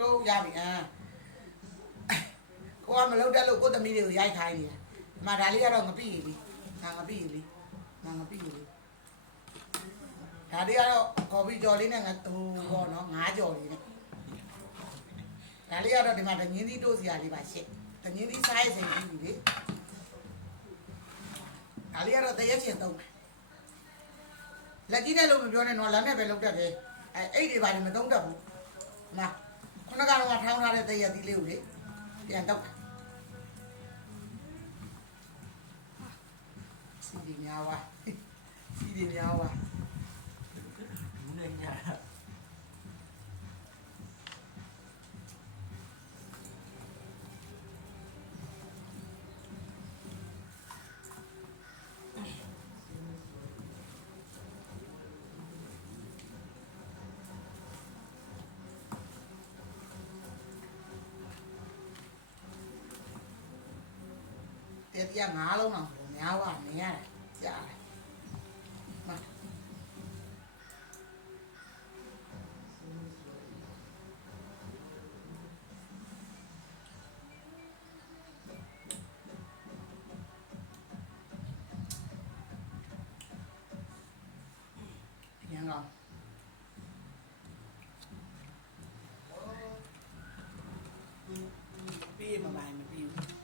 တိုးရပြီကိုကမလုပ်တတ်လို့ကိုသမီးတွေကိုရိုက်ခိုင်းနေတာဒီမှာဒါလေးကတော့ငပိရည်လေးငါငပိရည်လေးဒါလေးကတော့ကော်ဖီကြော်လေးနဲ့ငါဟိုပေါ့နော်ငါးကြော်လေးနဲ့ဒါလေးကတော့ဒီမှာတငင်းသီးတိုးစရာလေးပါရှင့်တငင်းသီးစားရစိန်ပြီးပြီလေဒါလေးကတော့တရက်ချင်သုံးလက်ကြီးနဲ့လို့မပြောနဲ့နော်လက်နဲ့ပဲလုပ်တတ်တယ်အဲ့တွေပါနေမသုံးတတ်ဘူးနာခုနကတော့ထောင်းထားတဲ့တရက်သီးလေးကိုလေပြန်တော့စီဒီများပါဘူးနေညာတရားငါးလုံးအောင်ဆိုများပါနေရတယ်ကြားတယ်ပြန်ကောပြီးမပိုင်မပြီးဘူး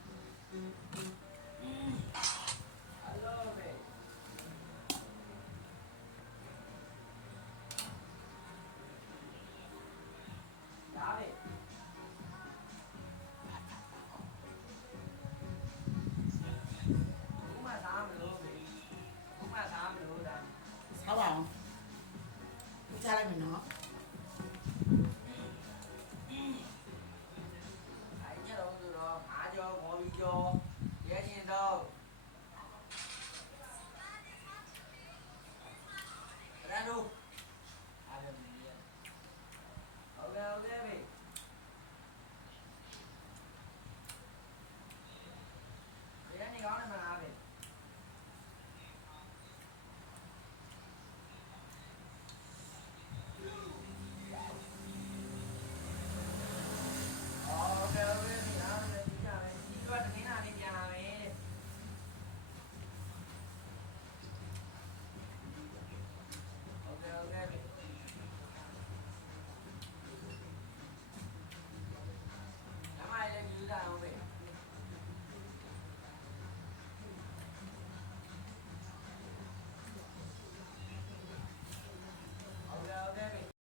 စားပါအောင်ပြချလိုက်မယ်နော်